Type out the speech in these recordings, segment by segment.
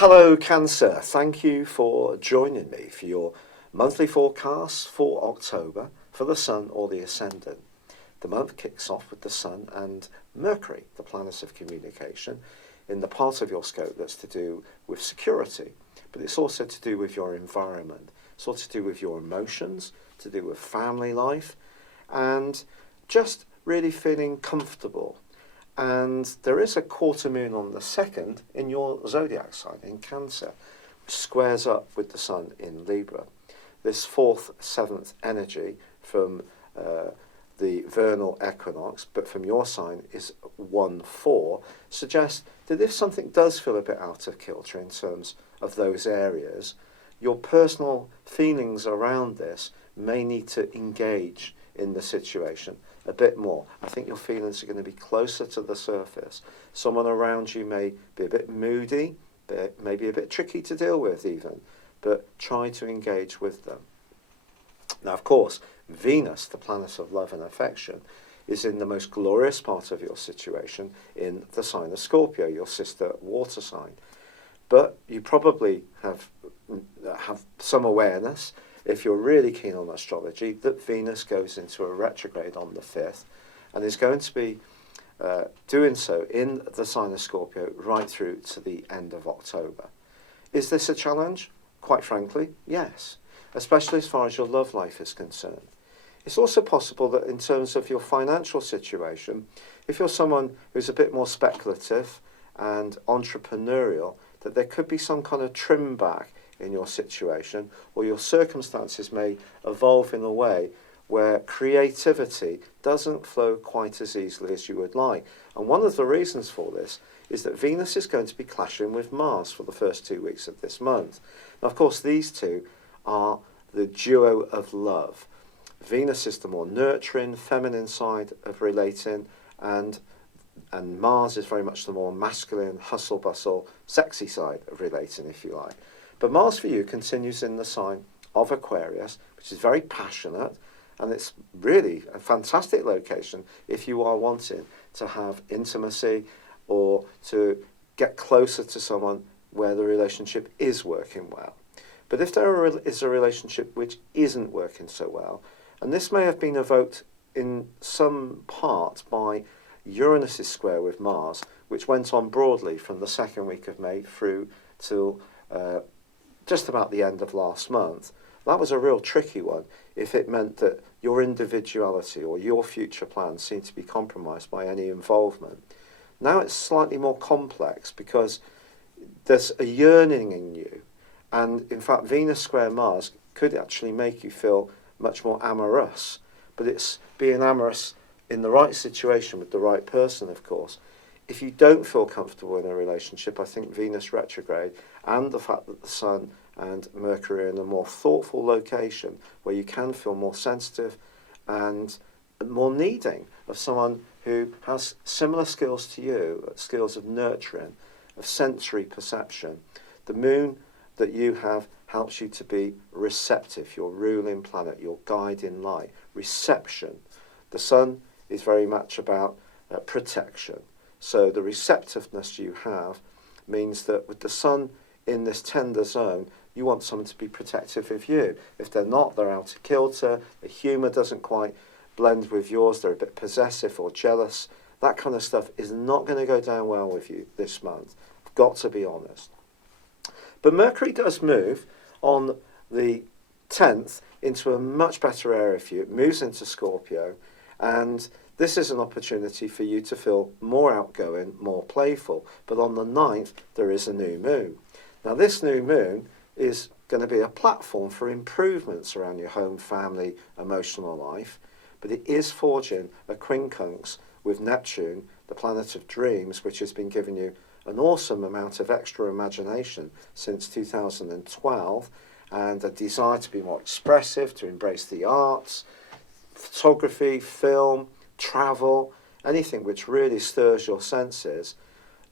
Hello Cancer, thank you for joining me for your monthly forecast for October for the Sun or the Ascendant. The month kicks off with the Sun and Mercury, the planet of communication, in the part of your scope that's to do with security, but it's also to do with your environment. It's also to do with your emotions, to do with family life, and just really feeling comfortable. And there is a quarter moon on the 2nd in your zodiac sign, in Cancer, which squares up with the Sun in Libra. This 4th, 7th energy from the vernal equinox, but from your sign is 1-4, suggests that if something does feel a bit out of kilter in terms of those areas, your personal feelings around this may need to engage in the situation a bit more. I think your feelings are going to be closer to the surface. Someone around you may be a bit moody, maybe a bit tricky to deal with even, but try to engage with them. Now, of course, Venus, the planet of love and affection, is in the most glorious part of your situation in the sign of Scorpio, your sister water sign. But you probably have some awareness, if you're really keen on astrology, that Venus goes into a retrograde on the 5th and is going to be doing so in the sign of Scorpio right through to the end of October. Is this a challenge? Quite frankly, yes, especially as far as your love life is concerned. It's also possible that in terms of your financial situation, if you're someone who's a bit more speculative and entrepreneurial, that there could be some kind of trim back in your situation, or your circumstances may evolve in a way where creativity doesn't flow quite as easily as you would like. And one of the reasons for this is that Venus is going to be clashing with Mars for the first 2 weeks of this month. Now, of course, these two are the duo of love. Venus is the more nurturing, feminine side of relating, and Mars is very much the more masculine, hustle-bustle, sexy side of relating, if you like. But Mars for you continues in the sign of Aquarius, which is very passionate, and it's really a fantastic location if you are wanting to have intimacy or to get closer to someone where the relationship is working well. But if there is a relationship which isn't working so well, and this may have been evoked in some part by Uranus's square with Mars, which went on broadly from the 2nd week of May through till just about the end of last month. That was a real tricky one if it meant that your individuality or your future plans seemed to be compromised by any involvement. Now it's slightly more complex because there's a yearning in you, and in fact Venus square Mars could actually make you feel much more amorous, but it's being amorous in the right situation with the right person, of course. If you don't feel comfortable in a relationship, I think Venus retrograde and the fact that the Sun and Mercury are in a more thoughtful location where you can feel more sensitive and more needing of someone who has similar skills to you, skills of nurturing, of sensory perception. The moon that you have helps you to be receptive, your ruling planet, your guiding light, reception. The Sun is very much about protection. So the receptiveness you have means that with the Sun in this tender zone, you want someone to be protective of you. If they're not, they're out of kilter, the humour doesn't quite blend with yours, they're a bit possessive or jealous. That kind of stuff is not going to go down well with you this month. I've got to be honest. But Mercury does move on the 10th into a much better area for you. It moves into Scorpio, and this is an opportunity for you to feel more outgoing, more playful. But on the 9th, there is a new moon. Now, this new moon is going to be a platform for improvements around your home, family, emotional life. But it is forging a quincunx with Neptune, the planet of dreams, which has been giving you an awesome amount of extra imagination since 2012, and a desire to be more expressive, to embrace the arts, photography, film, travel, anything which really stirs your senses.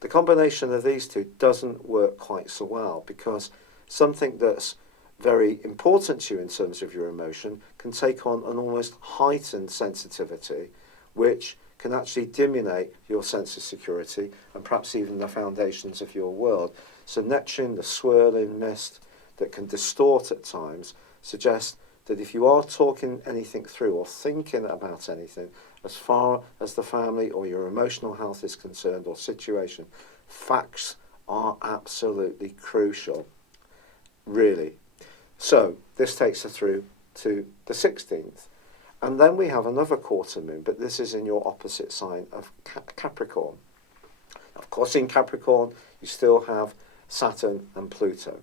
The combination of these two doesn't work quite so well because something that's very important to you in terms of your emotion can take on an almost heightened sensitivity which can actually diminish your sense of security and perhaps even the foundations of your world. So Neptune, the swirling mist that can distort at times, suggests that if you are talking anything through or thinking about anything, as far as the family or your emotional health is concerned or situation, facts are absolutely crucial, really. So this takes us through to the 16th. And then we have another quarter moon, but this is in your opposite sign of Capricorn. Of course, in Capricorn, you still have Saturn and Pluto.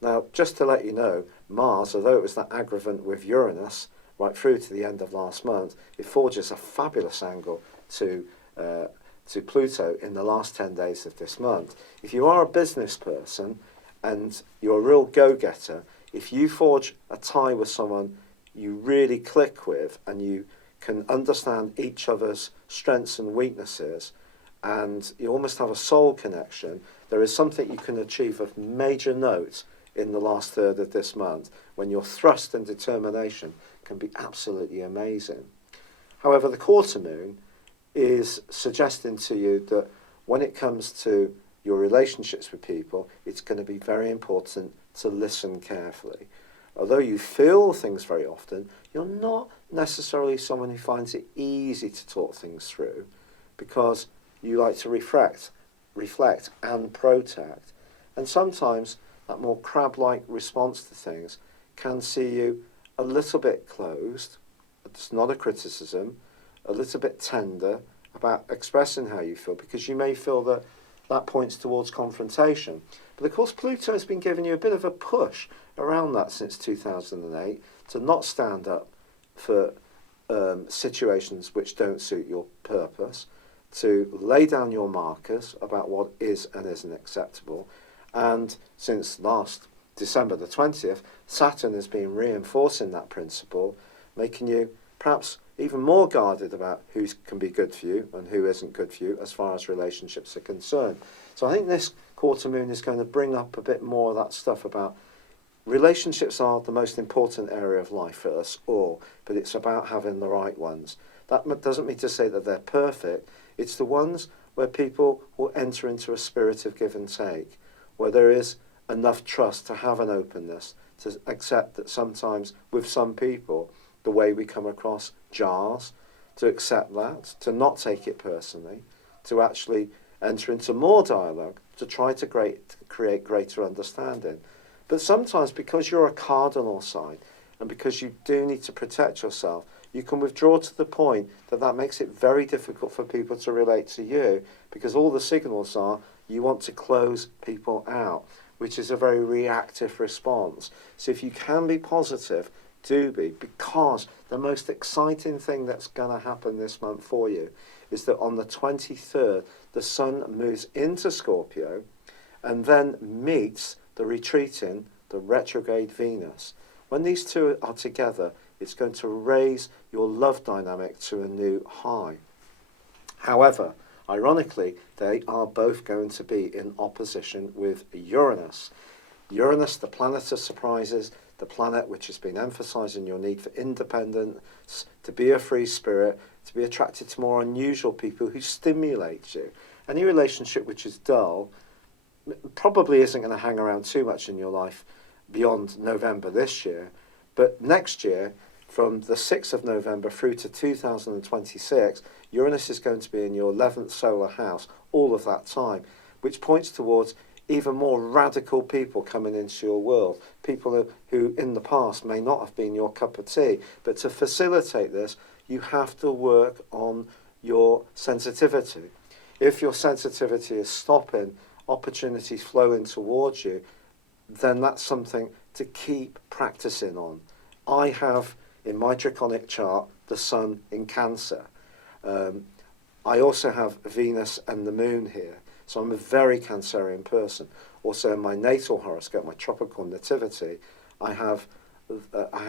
Now, just to let you know, Mars, although it was that aggravant with Uranus right through to the end of last month, it forges a fabulous angle to Pluto in the last 10 days of this month. If you are a business person and you're a real go-getter, if you forge a tie with someone you really click with and you can understand each other's strengths and weaknesses, and you almost have a soul connection, there is something you can achieve of major note in the last third of this month, when your thrust and determination can be absolutely amazing. However, the quarter moon is suggesting to you that when it comes to your relationships with people, it's going to be very important to listen carefully. Although you feel things very often, you're not necessarily someone who finds it easy to talk things through, because you like to reflect and protect. And sometimes that more crab-like response to things can see you a little bit closed. It's not a criticism, a little bit tender about expressing how you feel, because you may feel that that points towards confrontation. But of course, Pluto has been giving you a bit of a push around that since 2008 to not stand up for situations which don't suit your purpose, to lay down your markers about what is and isn't acceptable. And since last December the 20th, Saturn has been reinforcing that principle, making you perhaps even more guarded about who can be good for you and who isn't good for you as far as relationships are concerned. So I think this quarter moon is going to bring up a bit more of that stuff about relationships are the most important area of life for us all, but it's about having the right ones. That doesn't mean to say that they're perfect. It's the ones where people will enter into a spirit of give and take, where there is enough trust to have an openness, to accept that sometimes with some people, the way we come across jars, to accept that, to not take it personally, to actually enter into more dialogue, to try to create greater understanding. But sometimes, because you're a cardinal sign, and because you do need to protect yourself, you can withdraw to the point that that makes it very difficult for people to relate to you, because all the signals are you want to close people out, which is a very reactive response. So if you can be positive, do be, because the most exciting thing that's going to happen this month for you is that on the 23rd, the Sun moves into Scorpio and then meets the retreating, the retrograde Venus. When these two are together, it's going to raise your love dynamic to a new high. However, ironically, they are both going to be in opposition with Uranus. Uranus, the planet of surprises, the planet which has been emphasising your need for independence, to be a free spirit, to be attracted to more unusual people who stimulate you. Any relationship which is dull probably isn't going to hang around too much in your life beyond November this year. But next year, from the 6th of November through to 2026, Uranus is going to be in your 11th solar house all of that time, which points towards even more radical people coming into your world, people who in the past may not have been your cup of tea. But to facilitate this, you have to work on your sensitivity. If your sensitivity is stopping opportunities flowing towards you, then that's something to keep practicing on. I have, in my draconic chart, the Sun in Cancer. I also have Venus and the Moon here. So I'm a very Cancerian person. Also in my natal horoscope, my tropical nativity, I have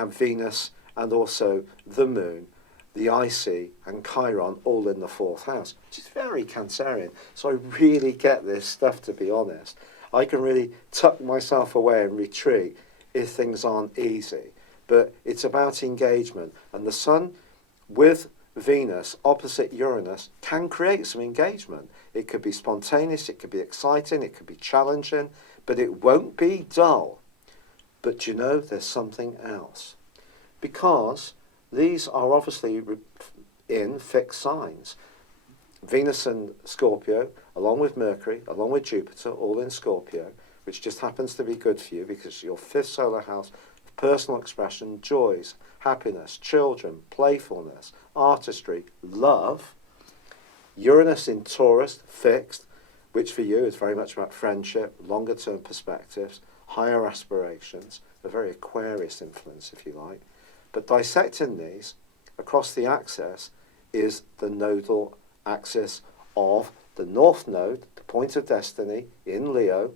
Venus and also the Moon, the IC and Chiron all in the 4th house, which is very Cancerian. So I really get this stuff, to be honest. I can really tuck myself away and retreat if things aren't easy. But it's about engagement. And the Sun with Venus opposite Uranus can create some engagement. It could be spontaneous, it could be exciting, it could be challenging, but it won't be dull. But you know, there's something else. Because these are obviously in fixed signs. Venus and Scorpio, along with Mercury, along with Jupiter, all in Scorpio, which just happens to be good for you because your fifth solar house, personal expression, joys, happiness, children, playfulness, artistry, love. Uranus in Taurus, fixed, which for you is very much about friendship, longer term perspectives, higher aspirations, a very Aquarius influence if you like. But dissecting these across the axis is the nodal axis of the North Node, the point of destiny in Leo,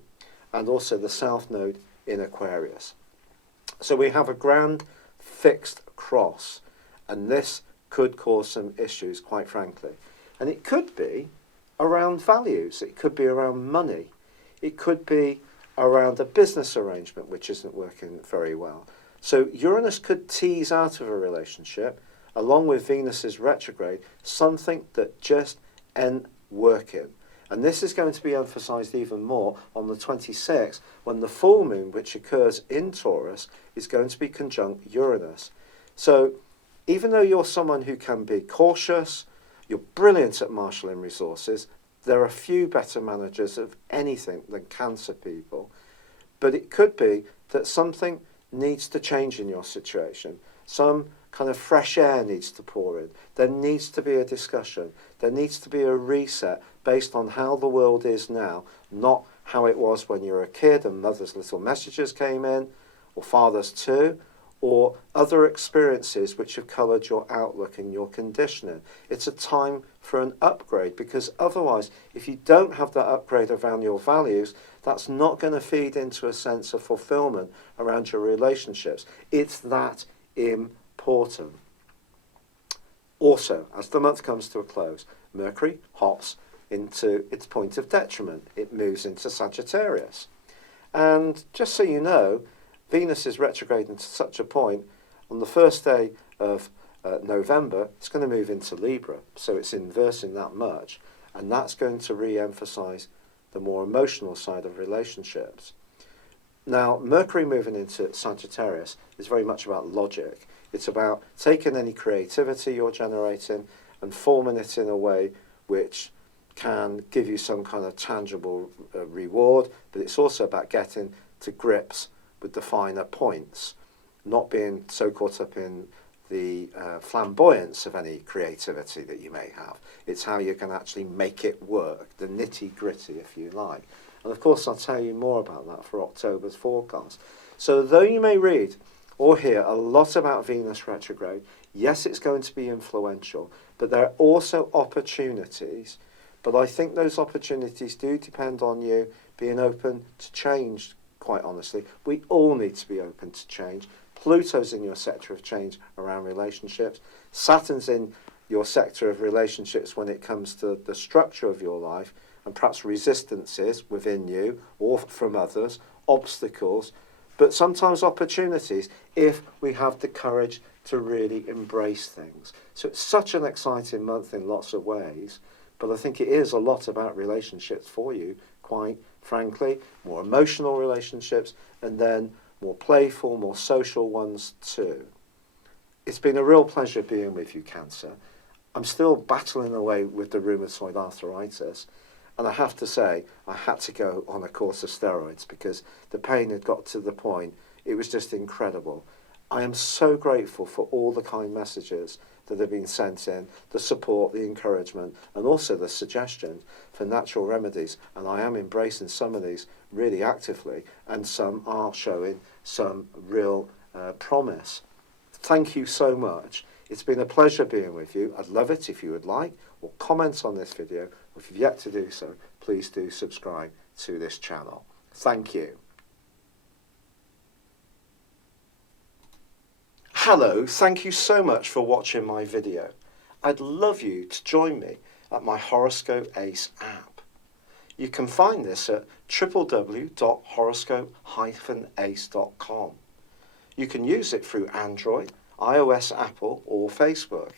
and also the South Node in Aquarius. So we have a grand fixed cross, and this could cause some issues, quite frankly. And it could be around values, it could be around money, it could be around a business arrangement which isn't working very well. So Uranus could tease out of a relationship, along with Venus's retrograde, something that just ain't working. And this is going to be emphasised even more on the 26th, when the full moon, which occurs in Taurus, is going to be conjunct Uranus. So even though you're someone who can be cautious, you're brilliant at marshalling resources, there are few better managers of anything than Cancer people. But it could be that something needs to change in your situation. Some kind of fresh air needs to pour in. There needs to be a discussion. There needs to be a reset based on how the world is now, not how it was when you were a kid and mother's little messages came in, or father's too, or other experiences which have coloured your outlook and your conditioning. It's a time for an upgrade, because otherwise, if you don't have that upgrade around your values, that's not going to feed into a sense of fulfillment around your relationships. It's that important. Also, as the month comes to a close, Mercury hops into its point of detriment. It moves into Sagittarius. And just so you know, Venus is retrograding to such a point, on the first day of November, it's going to move into Libra, so it's inversing that much, and that's going to re-emphasize the more emotional side of relationships. Now, Mercury moving into Sagittarius is very much about logic. It's about taking any creativity you're generating and forming it in a way which can give you some kind of tangible reward, but it's also about getting to grips with the finer points, not being so caught up in the flamboyance of any creativity that you may have. It's how you can actually make it work, the nitty-gritty, if you like. And of course, I'll tell you more about that for October's forecast. So though you may read or hear a lot about Venus retrograde, yes, it's going to be influential, but there are also opportunities. But I think those opportunities do depend on you being open to change, quite honestly. We all need to be open to change. Pluto's in your sector of change around relationships. Saturn's in your sector of relationships when it comes to the structure of your life, and perhaps resistances within you or from others, obstacles, but sometimes opportunities if we have the courage to really embrace things. So it's such an exciting month in lots of ways, but I think it is a lot about relationships for you, quite frankly, more emotional relationships, and then more playful, more social ones too. It's been a real pleasure being with you, Cancer. I'm still battling away with the rheumatoid arthritis, and I have to say, I had to go on a course of steroids because the pain had got to the point, it was just incredible. I am so grateful for all the kind messages that have been sent in, the support, the encouragement, and also the suggestions for natural remedies. And I am embracing some of these really actively, and some are showing some real promise. Thank you so much. It's been a pleasure being with you. I'd love it if you would like or comment on this video, or if you've yet to do so, please do subscribe to this channel. Thank you. Hello, thank you so much for watching my video. I'd love you to join me at my Horoscope Ace app. You can find this at www.horoscope-ace.com. You can use it through Android, iOS, Apple or Facebook.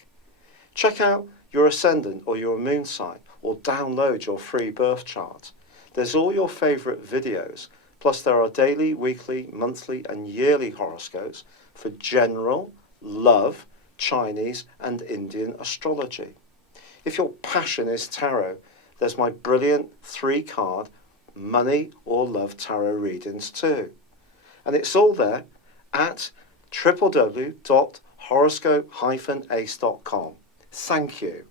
Check out your ascendant or your moon sign, or download your free birth chart. There's all your favourite videos, plus there are daily, weekly, monthly and yearly horoscopes for general, love, Chinese and Indian astrology. If your passion is tarot, there's my brilliant 3-card money or love tarot readings too. And it's all there at www.horoscope-ace.com. Thank you.